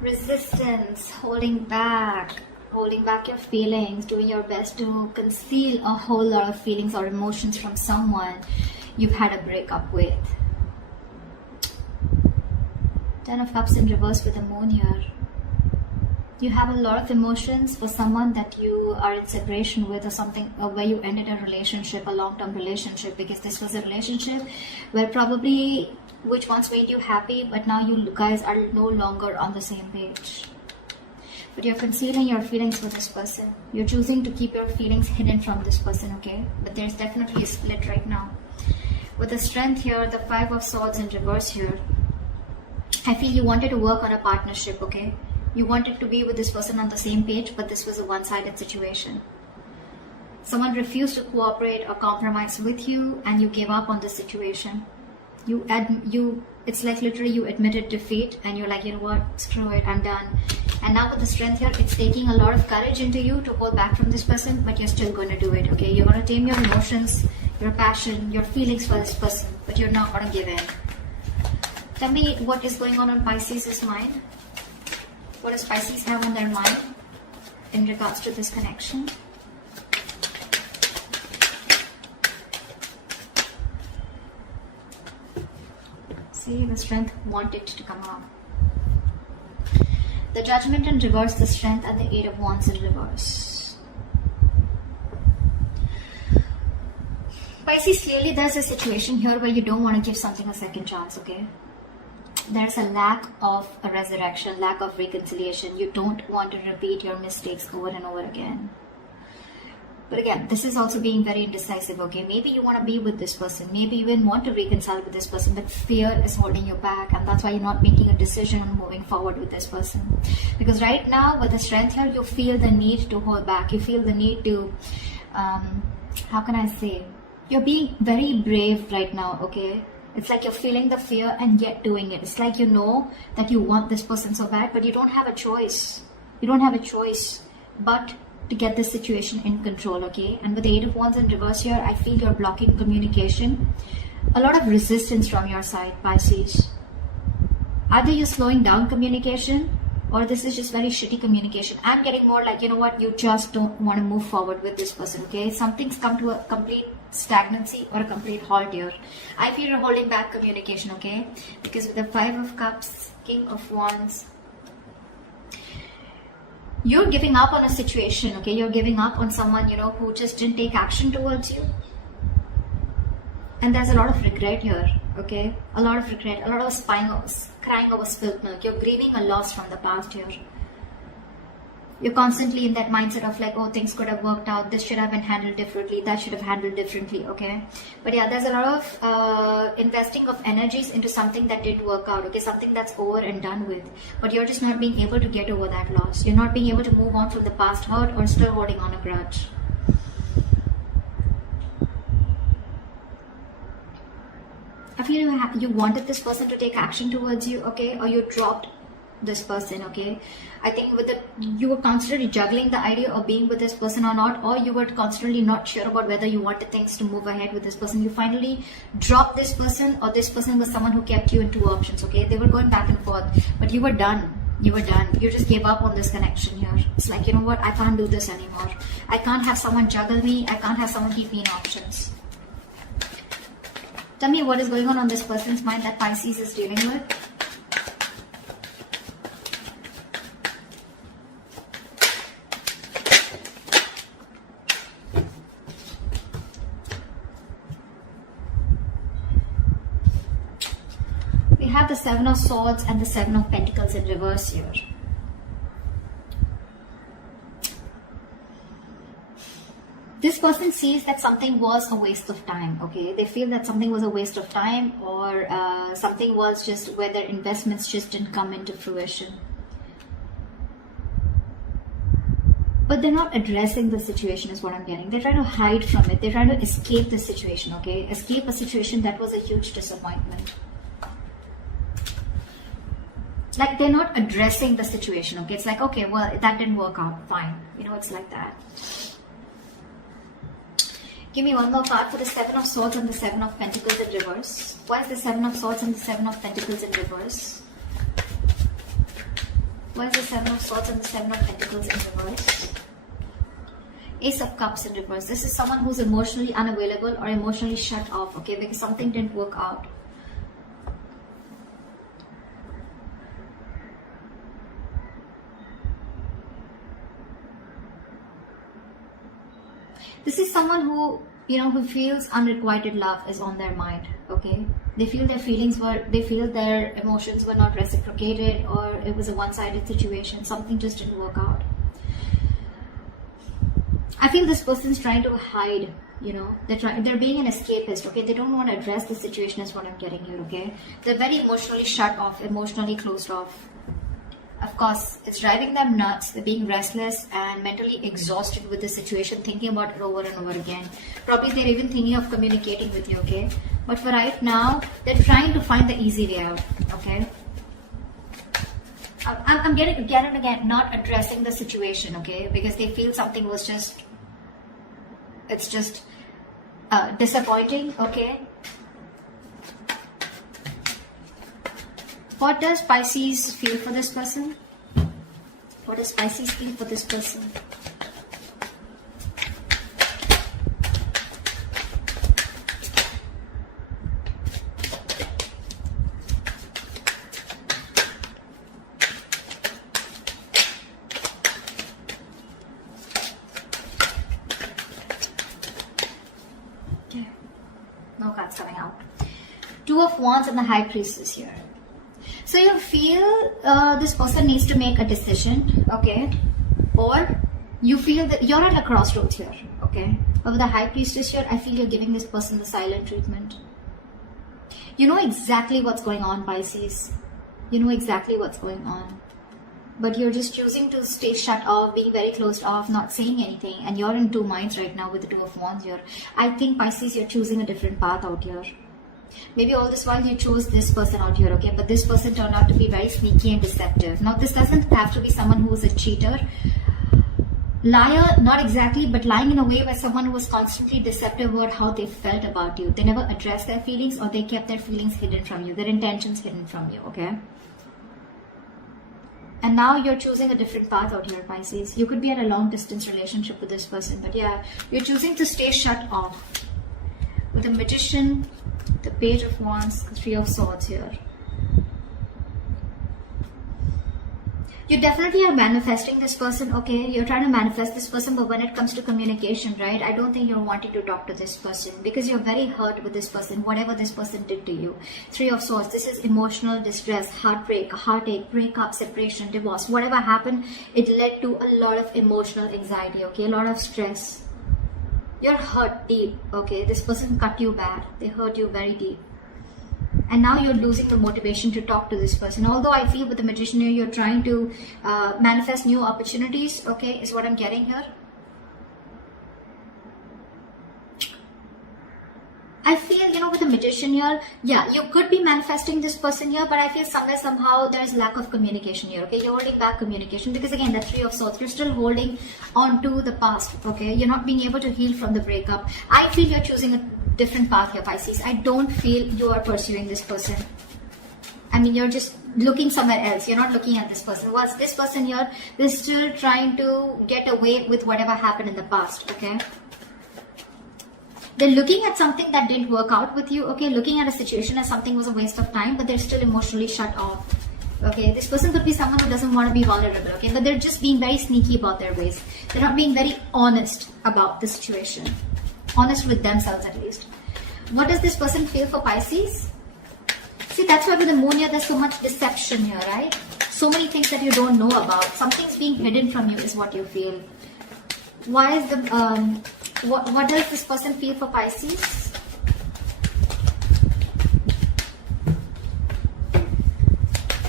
Resistance, holding back your feelings, doing your best to conceal a whole lot of feelings or emotions from someone you've had a breakup with. 10 of Cups in reverse with the moon here. You have a lot of emotions for someone that you are in separation with, or something, or where you ended a relationship, a long-term relationship, because this was a relationship where probably which once made you happy, but now you guys are no longer on the same page. But you're concealing your feelings for this person. You're choosing to keep your feelings hidden from this person, okay? But there's definitely a split right now. With the Strength here, the 5 of Swords in reverse here, I feel you wanted to work on a partnership, okay? You wanted to be with this person on the same page, but this was a one-sided situation. Someone refused to cooperate or compromise with you, and you gave up on the situation. It's like literally you admitted defeat, and you're like, you know what, screw it, I'm done. And now with the Strength here, it's taking a lot of courage into you to hold back from this person, but you're still going to do it, okay? You're going to tame your emotions, your passion, your feelings for this person, but you're not going to give in. Tell me what is going on Pisces' mind. What does Pisces have on their mind in regards to this connection? See, the Strength wanted to come out. The Judgment in reverse, the Strength, and the 8 of Wands in reverse. Pisces, clearly there's a situation here where you don't want to give something a second chance, okay? There's a lack of a resurrection, lack of reconciliation. You don't want to repeat your mistakes over and over again. But again, this is also being very indecisive, okay? Maybe you want to be with this person. Maybe you even want to reconcile with this person, but fear is holding you back, and that's why you're not making a decision on moving forward with this person. Because right now, with the Strength here, you feel the need to hold back. You feel the need to, how can I say? You're being very brave right now, okay? It's like you're feeling the fear and yet doing it. It's like you know that you want this person so bad, but you don't have a choice. You don't have a choice but to get this situation in control, okay? And with the 8 of Wands in reverse here, I feel you're blocking communication. A lot of resistance from your side, Pisces. Either you're slowing down communication, or this is just very shitty communication. I'm getting more like, you know what, you just don't want to move forward with this person, okay? Something's come to a complete stagnancy or a complete halt here. I feel you're holding back communication, okay? Because with the 5 of Cups, King of Wands, you're giving up on a situation, okay? You're giving up on someone, you know, who just didn't take action towards you. And there's a lot of regret here, okay? A lot of regret, a lot of crying over spilled milk. You're grieving a loss from the past here. You're constantly in that mindset of like, oh, things could have worked out. This should have been handled differently. That should have handled differently, okay? But yeah, there's a lot of investing of energies into something that didn't work out, okay? Something that's over and done with. But you're just not being able to get over that loss. You're not being able to move on from the past hurt, or still holding on a grudge. I feel you wanted this person to take action towards you, okay? Or you dropped this person, okay? I think you were constantly juggling the idea of being with this person or not, or you were constantly not sure about whether you wanted things to move ahead with this person. You finally dropped this person, or this person was someone who kept you in two options, okay? They were going back and forth, but you were done. You were done. You just gave up on this connection here. It's like, you know what, I can't do this anymore. I can't have someone juggle me. I can't have someone keep me in options. Tell me what is going on this person's mind that Pisces is dealing with. We have the 7 of Swords and the 7 of Pentacles in reverse here. This person sees that something was a waste of time, okay? They feel that something was a waste of time, or something was just where their investments just didn't come into fruition. But they're not addressing the situation is what I'm getting. They're trying to hide from it. They're trying to escape the situation, okay? Escape a situation that was a huge disappointment. Like they're not addressing the situation, okay? It's like, okay, well, that didn't work out, fine. You know, it's like that. Give me one more card for the 7 of Swords and the 7 of Pentacles in reverse. Why is the 7 of Swords and the 7 of Pentacles in reverse? Why is the Seven of Swords and the Seven of Pentacles in reverse? Ace of Cups in reverse. This is someone who's emotionally unavailable or emotionally shut off, okay, because something didn't work out. This is someone who, who feels unrequited love is on their mind, okay? They feel their emotions were not reciprocated, or it was a one-sided situation. Something just didn't work out. I feel this person's trying to hide, they're being an escapist, okay? They don't want to address the situation is what I'm getting here, okay? They're very emotionally shut off, emotionally closed off. Of course, it's driving them nuts. They're being restless and mentally exhausted with the situation, thinking about it over and over again. Probably they're even thinking of communicating with you, okay? But for right now, they're trying to find the easy way out, okay? I'm getting again, not addressing the situation, okay? Because they feel something was just, it's just disappointing, okay? What does Pisces feel for this person? What does Pisces feel for this person? Okay. No cards coming out. Two of Wands and the High Priestess here. So you feel this person needs to make a decision, okay? Or you feel that you're at a crossroads here, okay? But with the High Priestess here, I feel you're giving this person the silent treatment. You know exactly what's going on, Pisces. You know exactly what's going on. But you're just choosing to stay shut off, being very closed off, not saying anything. And you're in two minds right now with the Two of Wands here. I think, Pisces, you're choosing a different path out here. Maybe all this while you chose this person out here, okay? But this person turned out to be very sneaky and deceptive. Now, this doesn't have to be someone who is a cheater. Liar, not exactly, but lying in a way where someone who was constantly deceptive about how they felt about you. They never addressed their feelings, or they kept their feelings hidden from you, their intentions hidden from you, okay? And now you're choosing a different path out here, Pisces. You could be in a long distance relationship with this person, but yeah, you're choosing to stay shut off. With the Magician, the Page of Wands, the Three of Swords here. You definitely are manifesting this person, okay? You're trying to manifest this person, but when it comes to communication, right? I don't think you're wanting to talk to this person because you're very hurt with this person, whatever this person did to you. Three of Swords, this is emotional distress, heartbreak, heartache, breakup, separation, divorce. Whatever happened, it led to a lot of emotional anxiety, okay? A lot of stress. You're hurt deep, okay? This person cut you bad. They hurt you very deep. And now you're losing the motivation to talk to this person. Although I feel with the Magician here, you're trying to manifest new opportunities, okay, is what I'm getting here. I feel, with the Magician here, yeah, you could be manifesting this person here, but I feel somewhere, somehow, there's lack of communication here, okay? You're holding back communication because, again, the Three of Swords, you're still holding on to the past, okay? You're not being able to heal from the breakup. I feel you're choosing a different path here, Pisces. I don't feel you are pursuing this person. I mean, you're just looking somewhere else. You're not looking at this person. What's this person here? They're still trying to get away with whatever happened in the past, okay? They're looking at something that didn't work out with you, okay? Looking at a situation as something was a waste of time, but they're still emotionally shut off, okay? This person could be someone who doesn't want to be vulnerable, okay? But they're just being very sneaky about their ways. They're not being very honest about the situation. Honest with themselves, at least. What does this person feel for Pisces? See, that's why with the Moon here, there's so much deception here, right? So many things that you don't know about. Something's being hidden from you is what you feel. Why is the... What does this person feel for Pisces?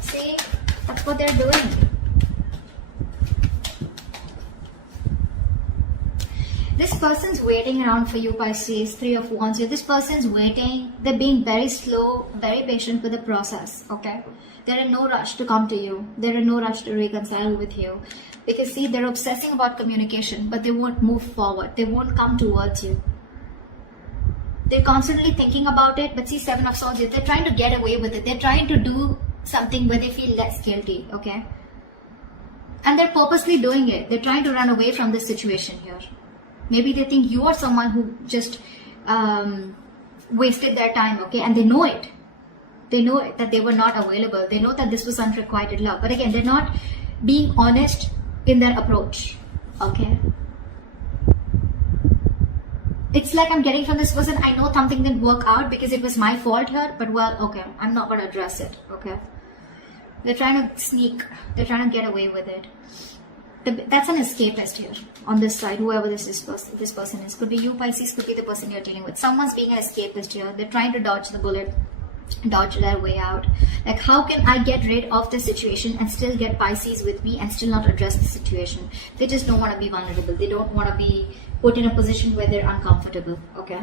See, that's what they're doing. This person's waiting around for you, Pisces. Three of Wands here. This person's waiting. They're being very slow, very patient with the process, okay? They're in no rush to come to you. They're in no rush to reconcile with you. Because see, they're obsessing about communication, but they won't move forward. They won't come towards you. They're constantly thinking about it, but see, Seven of Swords, they're trying to get away with it. They're trying to do something where they feel less guilty, okay? And they're purposely doing it. They're trying to run away from this situation here. Maybe they think you are someone who just wasted their time, okay? And they know it. They know it, that they were not available. They know that this was unrequited love. But again, they're not being honest in their approach, okay? It's like I'm getting from this person, I know something didn't work out because it was my fault here, but well, okay, I'm not going to address it, okay? They're trying to sneak. They're trying to get away with it. That's an escapist here on this side, whoever this person is. Could be you, Pisces, could be the person you're dealing with. Someone's being an escapist here. They're trying to dodge the bullet, dodge their way out. Like, how can I get rid of the situation and still get Pisces with me and still not address the situation? They just don't want to be vulnerable. They don't want to be put in a position where they're uncomfortable, okay?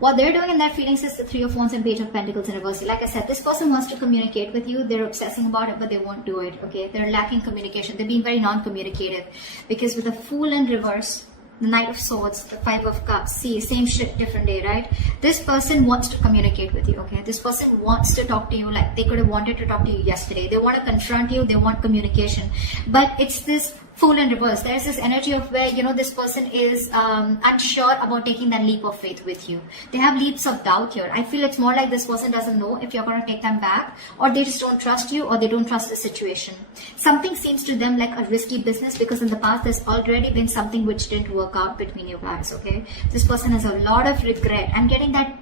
What they're doing in their feelings is the Three of Wands and Page of Pentacles in reverse. Like I said, this person wants to communicate with you. They're obsessing about it, but they won't do it, okay? They're lacking communication. They're being very non-communicative. Because with the Fool in reverse, the Knight of Swords, the Five of Cups, see, same shit, different day, right? This person wants to communicate with you, okay? This person wants to talk to you like they could have wanted to talk to you yesterday. They want to confront you. They want communication. But it's this Fool in reverse. There's this energy of where, you know, this person is unsure about taking that leap of faith with you. They have leaps of doubt here. I feel it's more like this person doesn't know if you're going to take them back, or they just don't trust you, or they don't trust the situation. Something seems to them like a risky business because in the past there's already been something which didn't work out between you guys, okay? This person has a lot of regret. I'm getting that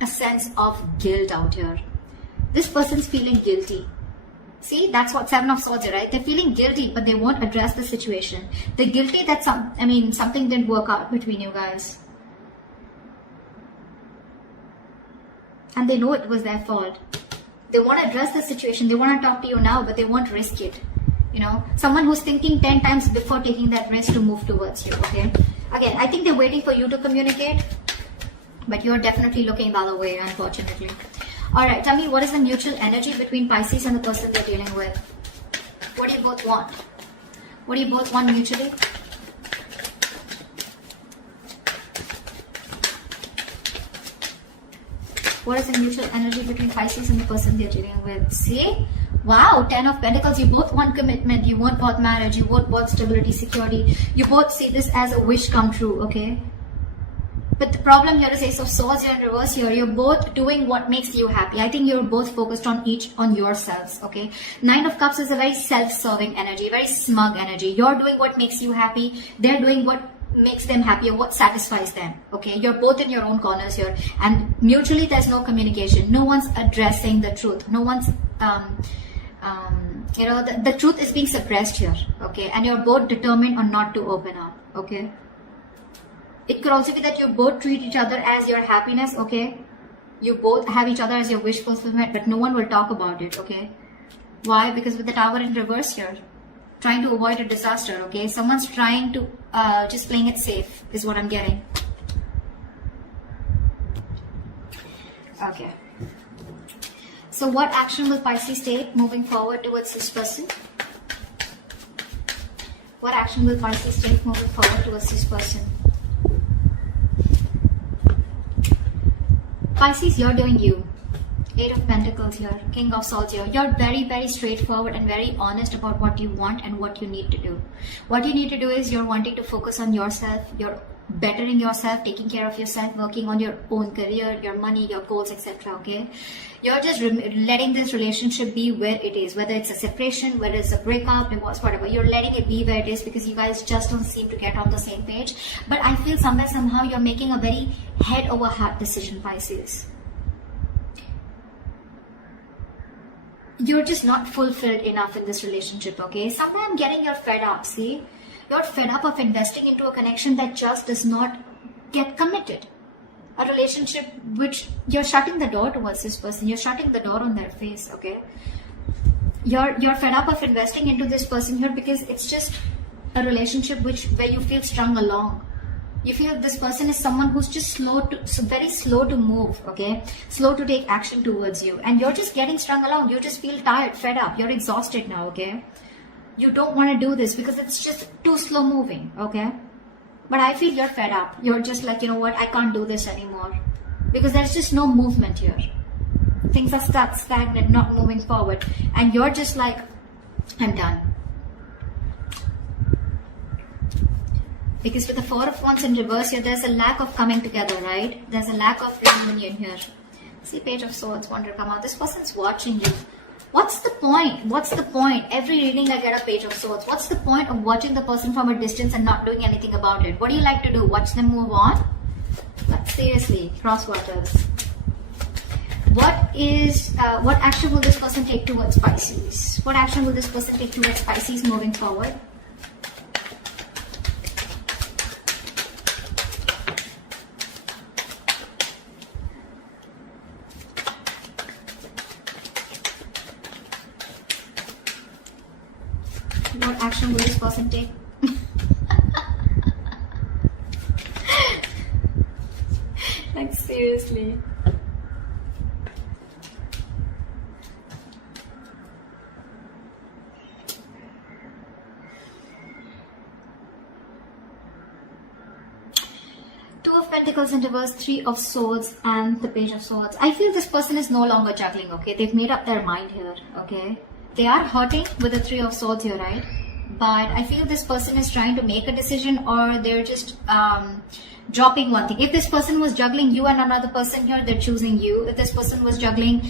a sense of guilt out here. This person's feeling guilty. See, that's what Seven of Swords is, right? They're feeling guilty, but they won't address the situation. They're guilty that something didn't work out between you guys. And they know it was their fault. They want to address the situation. They want to talk to you now, but they won't risk it. You know, someone who's thinking 10 times before taking that risk to move towards you, okay? Again, I think they're waiting for you to communicate, but you're definitely looking the other way, unfortunately. Alright, tell me, what is the mutual energy between Pisces and the person they're dealing with? What do you both want? What do you both want mutually? What is the mutual energy between Pisces and the person they're dealing with? See? Wow, 10 of Pentacles. You both want commitment. You both want marriage. You both want stability, security. You both see this as a wish come true, okay? But the problem here is Ace of Swords here in reverse here. You're both doing what makes you happy. I think you're both focused on yourselves, okay? Nine of Cups is a very self-serving energy, very smug energy. You're doing what makes you happy. They're doing what makes them happy or what satisfies them, okay? You're both in your own corners here. And mutually, there's no communication. No one's addressing the truth. No one's, you know, the truth is being suppressed here, okay? And you're both determined on not to open up, okay? It could also be that you both treat each other as your happiness, okay? You both have each other as your wish fulfillment, but no one will talk about it, okay? Why? Because with the Tower in reverse here, trying to avoid a disaster, okay? Someone's trying to, just playing it safe is what I'm getting. Okay. So what action will Pisces take moving forward towards this person? What action will Pisces take moving forward towards this person? Pisces, you're doing you. Eight of Pentacles here, King of Swords here. You're very, very straightforward and very honest about what you want and what you need to do. What you need to do is you're wanting to focus on yourself. You're bettering yourself, taking care of yourself, working on your own career, your money, your goals, etc. Okay? You're just letting this relationship be where it is, whether it's a separation, whether it's a breakup, divorce, whatever. You're letting it be where it is because you guys just don't seem to get on the same page. But I feel somewhere, somehow, you're making a very head over heart decision, Pisces. You're just not fulfilled enough in this relationship, okay? Somewhere I'm getting you're fed up, see? You're fed up of investing into a connection that just does not get committed. A relationship which you're shutting the door towards this person. You're shutting the door on their face, okay? You're fed up of investing into this person here because it's just a relationship where you feel strung along. You feel this person is someone who's just very slow to move, okay? Slow to take action towards you. And you're just getting strung along. You just feel tired, fed up. You're exhausted now, okay? You don't want to do this because it's just too slow moving, okay? But I feel you're fed up. You're just like, you know what? I can't do this anymore. Because there's just no movement here. Things are stuck, stagnant, not moving forward. And you're just like, I'm done. Because with the Four of Wands in reverse here, there's a lack of coming together, right? There's a lack of reunion here. See, Page of Swords want to come out. This person's watching you. What's the point? What's the point? Every reading I get a Page of Swords. What's the point of watching the person from a distance and not doing anything about it? What do you like to do? Watch them move on? But seriously, cross waters. What action will this person take towards Pisces? What action will this person take towards Pisces moving forward? What action will this person take? Like, seriously. Two of Pentacles in reverse, Three of Swords, and the Page of Swords. I feel this person is no longer juggling, okay? They've made up their mind here, okay? They are hurting with the Three of Swords here, right? But I feel this person is trying to make a decision, or they're just dropping one thing. If this person was juggling you and another person here, they're choosing you. If this person was juggling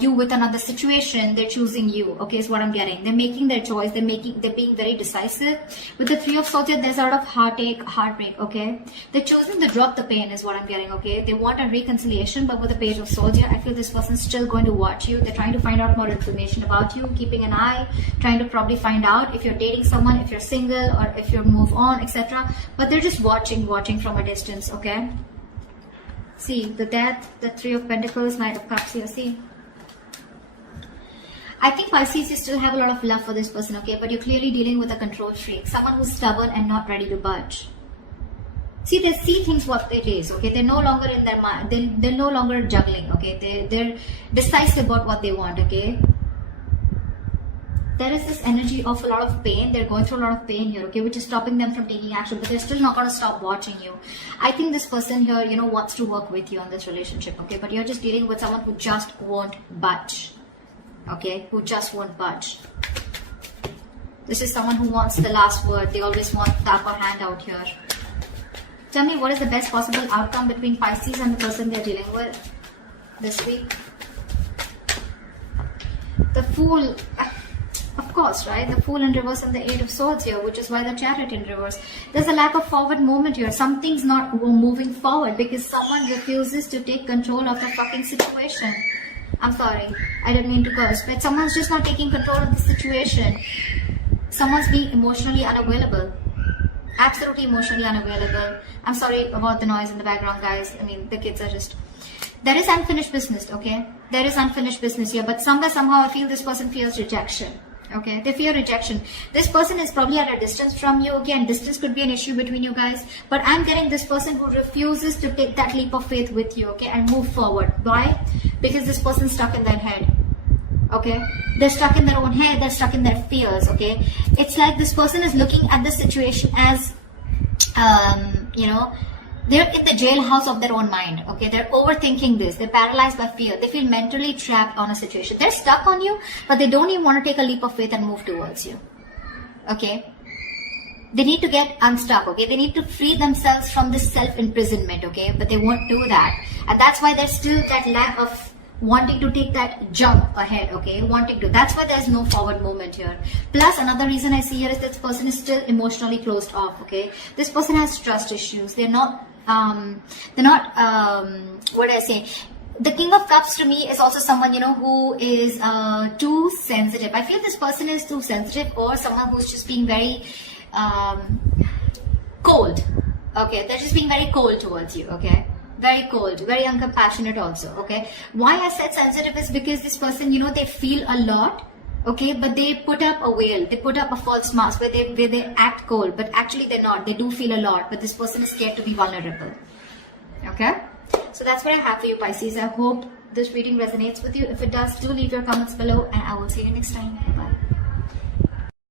you with another situation, they're choosing you. Okay, is what I'm getting. They're making their choice. They're being very decisive. With the Three of Swords here, there's a lot of heartache, heartbreak. Okay, they're choosing to drop the pain, is what I'm getting. Okay, they want a reconciliation, but with the Page of Swords here, I feel this person's still going to watch you. They're trying to find out more information about you, keeping an eye, trying to probably find out if you're dating someone, if you're single, or if you move on, etc. But they're just watching from a distance. Okay, see the Death, the Three of Pentacles, Knight of Cups here. See, I think Pisces, you still have a lot of love for this person, okay, but you're clearly dealing with a control freak, someone who's stubborn and not ready to budge. See, they see things what it is, okay? They're no longer in their mind, they're no longer juggling, okay? They're decisive about what they want, okay? There is this energy of a lot of pain. They're going through a lot of pain here, okay, which is stopping them from taking action, but they're still not going to stop watching you. I think this person here, you know, wants to work with you on this relationship, okay, but you're just dealing with someone who just won't budge, okay, who just won't budge. This is someone who wants the last word. They always want the upper hand out here. Tell me, what is the best possible outcome between Pisces and the person they're dealing with this week? The Fool. Of course, right? The Fool in reverse and the Eight of Swords here, which is why the Chariot in reverse. There's a lack of forward movement here. Something's not moving forward because someone refuses to take control of the fucking situation. I'm sorry, I didn't mean to curse, but someone's just not taking control of the situation. Someone's being emotionally unavailable. Absolutely emotionally unavailable. I'm sorry about the noise in the background, guys. I mean, the kids are just... There is unfinished business, okay? There is unfinished business here, but somehow I feel this person feels rejection. Okay, they fear rejection. This person is probably at a distance from you, okay, and distance could be an issue between you guys, but I'm getting this person who refuses to take that leap of faith with you, okay, and move forward. Why? Because this person's stuck in their head, okay? They're stuck in their own head, they're stuck in their fears, okay? It's like this person is looking at the situation as, you know, they're in the jailhouse of their own mind, okay? They're overthinking this. They're paralyzed by fear. They feel mentally trapped on a situation. They're stuck on you, but they don't even want to take a leap of faith and move towards you, okay? They need to get unstuck, okay? They need to free themselves from this self-imprisonment, okay? But they won't do that. And that's why there's still that lack of wanting to take that jump ahead, okay? Wanting to. That's why there's no forward movement here. Plus, another reason I see here is that this person is still emotionally closed off, okay? This person has trust issues. They're not, what do I say? The King of Cups to me is also someone, you know, who is too sensitive. I feel this person is too sensitive, or someone who's just being very cold, okay? They're just being very cold towards you, okay? Very cold, very uncompassionate also, okay? Why I said sensitive is because this person, you know, they feel a lot, okay, but they put up a veil, they put up a false mask where they act cold, but actually they're not. They do feel a lot, but this person is scared to be vulnerable, okay? So that's what I have for you, Pisces. I hope this reading resonates with you. If it does, do leave your comments below, and I will see you next time. Bye.